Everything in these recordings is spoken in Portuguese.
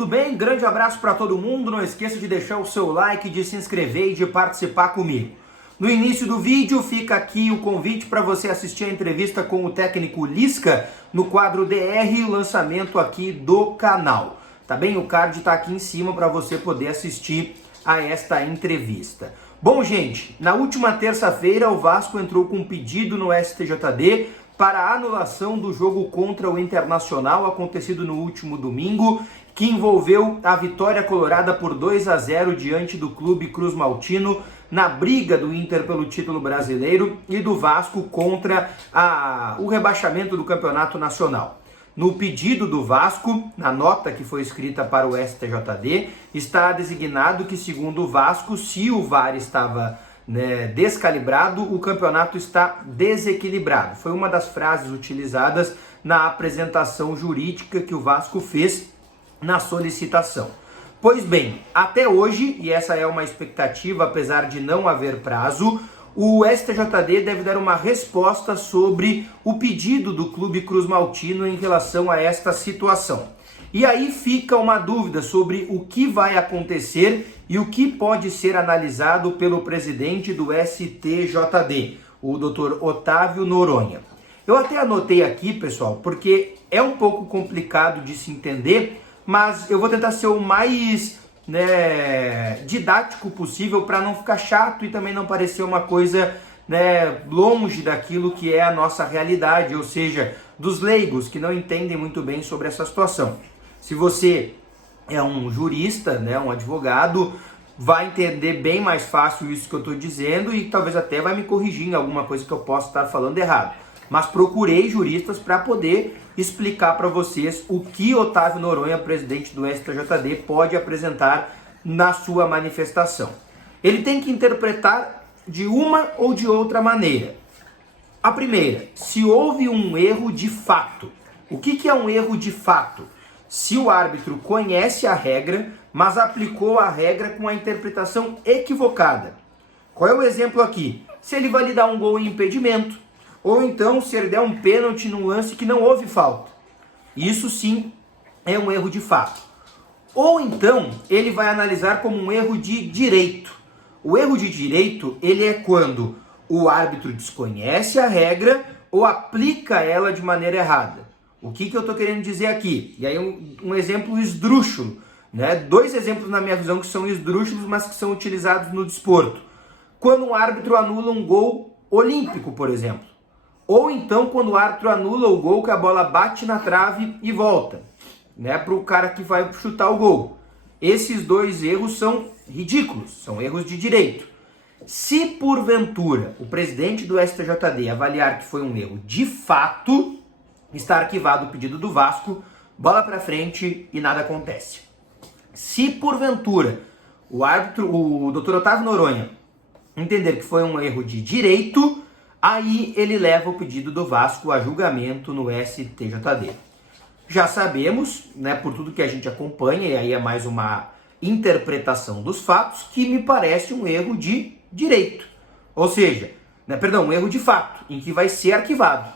tudo bem? Grande abraço para todo mundo. Não esqueça de deixar o seu like, de se inscrever e de participar comigo. No início do vídeo fica aqui o convite para você assistir a entrevista com o técnico Lisca no quadro DR, lançamento aqui do canal. Tá bem? O card está aqui em cima para você poder assistir a esta entrevista. Bom, gente, na última terça-feira o Vasco entrou com um pedido no STJD para a anulação do jogo contra o Internacional acontecido no último domingo, que envolveu a vitória colorada por 2-0 diante do Clube Cruz Maltino na briga do Inter pelo título brasileiro e do Vasco contra o rebaixamento do Campeonato Nacional. No pedido do Vasco, na nota que foi escrita para o STJD, está designado que, segundo o Vasco, se o VAR estava descalibrado, o campeonato está desequilibrado. Foi uma das frases utilizadas na apresentação jurídica que o Vasco fez na solicitação. Pois bem, até hoje, e essa é uma expectativa, apesar de não haver prazo, o STJD deve dar uma resposta sobre o pedido do Clube Cruz Maltino em relação a esta situação. E aí fica uma dúvida sobre o que vai acontecer e o que pode ser analisado pelo presidente do STJD, o Dr. Otávio Noronha. Eu até anotei aqui, pessoal, porque é um pouco complicado de se entender, mas eu vou tentar ser o mais didático possível para não ficar chato e também não parecer uma coisa longe daquilo que é a nossa realidade, ou seja, dos leigos que não entendem muito bem sobre essa situação. Se você é um jurista, um advogado, vai entender bem mais fácil isso que eu estou dizendo e talvez até vai me corrigir em alguma coisa que eu possa estar falando errado. Mas procurei juristas para poder explicar para vocês o que Otávio Noronha, presidente do STJD, pode apresentar na sua manifestação. Ele tem que interpretar de uma ou de outra maneira. A primeira, se houve um erro de fato. O que é um erro de fato? Se o árbitro conhece a regra, mas aplicou a regra com a interpretação equivocada. Qual é o exemplo aqui? Se ele validar um gol em impedimento, ou então se ele der um pênalti num lance que não houve falta. Isso sim é um erro de fato. Ou então ele vai analisar como um erro de direito. O erro de direito, ele é quando o árbitro desconhece a regra ou aplica ela de maneira errada. O que eu estou querendo dizer aqui? E aí um exemplo esdrúxulo. Dois exemplos na minha visão que são esdrúxulos, mas que são utilizados no desporto. Quando um árbitro anula um gol olímpico, por exemplo. Ou então quando o árbitro anula o gol que a bola bate na trave e volta, para o cara que vai chutar o gol. Esses dois erros são ridículos, são erros de direito. Se porventura o presidente do STJD avaliar que foi um erro de fato, está arquivado o pedido do Vasco, bola para frente e nada acontece. Se porventura o Dr. Otávio Noronha entender que foi um erro de direito, aí ele leva o pedido do Vasco a julgamento no STJD. Já sabemos, por tudo que a gente acompanha, e aí é mais uma interpretação dos fatos, que me parece um erro de direito. Ou seja, um erro de fato, em que vai ser arquivado.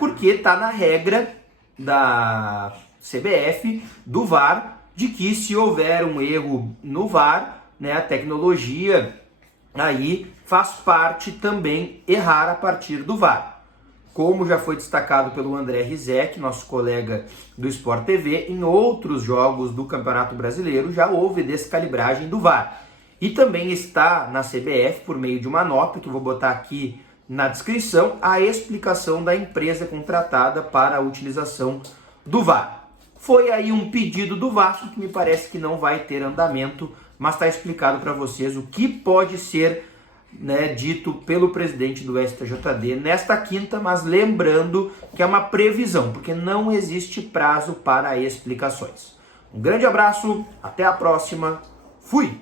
Porque está na regra da CBF, do VAR, de que se houver um erro no VAR, a tecnologia aí faz parte também errar a partir do VAR. Como já foi destacado pelo André Rizek, nosso colega do Sport TV, em outros jogos do Campeonato Brasileiro já houve descalibragem do VAR. E também está na CBF, por meio de uma nota, que eu vou botar aqui na descrição, a explicação da empresa contratada para a utilização do VAR. Foi aí um pedido do Vasco que me parece que não vai ter andamento, mas está explicado para vocês o que pode ser dito pelo presidente do STJD nesta quinta, mas lembrando que é uma previsão, porque não existe prazo para explicações. Um grande abraço, até a próxima, fui!